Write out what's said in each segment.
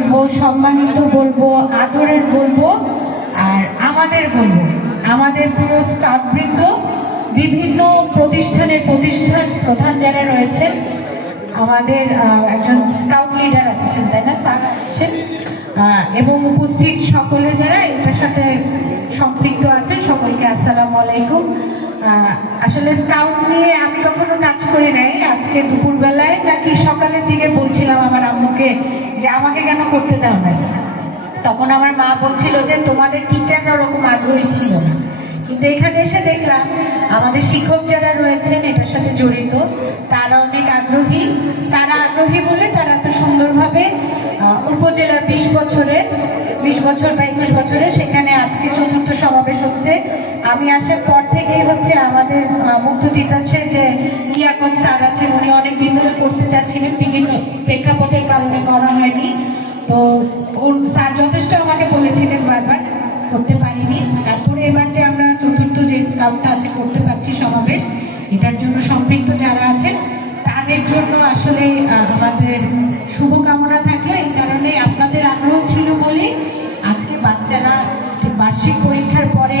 বলব, সম্মানিত বলব, আদরের বলব, আর আমাদের বলব, আমাদের প্রিয় স্টাফবৃন্দ, বিভিন্ন প্রতিষ্ঠানের প্রতিষ্ঠান প্রধান যারা রয়েছেন, আমাদের একজন স্কাউট লিডার আছেন তাই না, স্যার? আছেন এবং উপস্থিত সকলে যারা এটার সাথে সম্পৃক্ত আছেন, সকলকে আসসালামু আলাইকুম। আসলে স্কাউট নিয়ে আমি কখনো কাজ করি নাই। আজকে দুপুরবেলায় নাকি সকালের দিকে বলছিলাম আমার আম্মুকে যে আমাকে কেন করতে দাও না তখন আমার মা বলছিল যে তোমাদের টিচাররা ওরকম আগ্রহী ছিল না। কিন্তু এখানে এসে দেখলাম, আমাদের শিক্ষক যারা রয়েছেন, এটার সাথে জড়িত, তারা অনেক আগ্রহী। তারা আগ্রহী বলে তারা এত সুন্দরভাবে উপজেলার উপজেলা বিশ বছরে বিশ বছর বা একুশ বছরে সেখানে আজকে চতুর্থ সমাবেশ হচ্ছে। আমি আসার পর থেকেই হচ্ছে আমাদের মুগ্ধ তিতাসের যে লিয়াকত স্যার আছেন, উনি অনেক দিন ধরে করতে চাচ্ছিলেন বিভিন্ন প্রেক্ষাপটের কারণে করা হয়নি। তো স্যার যথেষ্ট আমাকে বলেছিলেন বারবার, করতে পারিনি। তারপরে এবার যে আমরা চতুর্থ যে স্কাউটটা আছে, করতে পারছি সমাবেশ, এটার জন্য সম্পৃক্ত যারা আছেন, তাদের জন্য আসলে আমাদের শুভকামনা থাকল বার্ষিক পরীক্ষার পরে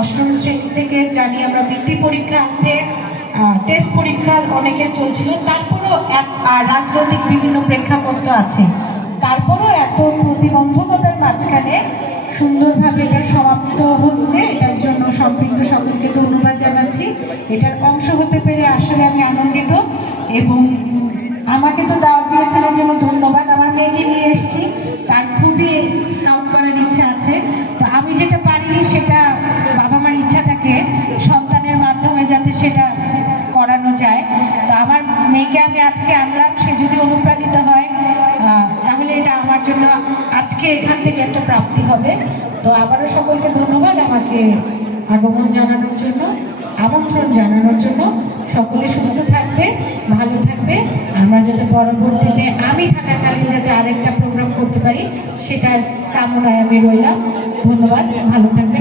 অষ্টম শ্রেণি থেকে জানি আমরা বৃত্তি পরীক্ষা আছে টেস্ট পরীক্ষা অনেকের চলছিল, তারপরেও রাজনৈতিক বিভিন্ন প্রেক্ষাপট আছে। তারপরেও এত প্রতিবন্ধকতার মাঝখানে সুন্দরভাবে এটা সমাপ্ত হচ্ছে, এটার জন্য সম্পৃক্ত সকলকে ধন্যবাদ জানাচ্ছি। এটার অংশ হতে পেরে আসলে আমি আনন্দিত সন্তানের মাধ্যমে যাতে সেটা করানো যায়। তো আমার মেয়েকে আমি আজকে আনলাম, সে যদি অনুপ্রাণিত হয় তাহলে এটা আমার জন্য আজকে এখান থেকে একটা প্রাপ্তি হবে। তো আবারও সকলকে ধন্যবাদ আমাকে আগমন জানানোর জন্য, আমন্ত্রণ জানানোর জন্য। সকলে সুস্থ থাকবে, ভালো থাকবে। আমরা যাতে পরবর্তীতে আমি থাকাকালীন যাতে আরেকটা প্রোগ্রাম করতে পারি, সেটার কামনায় আমি রইলাম। ধন্যবাদ, ভালো আলাইকুম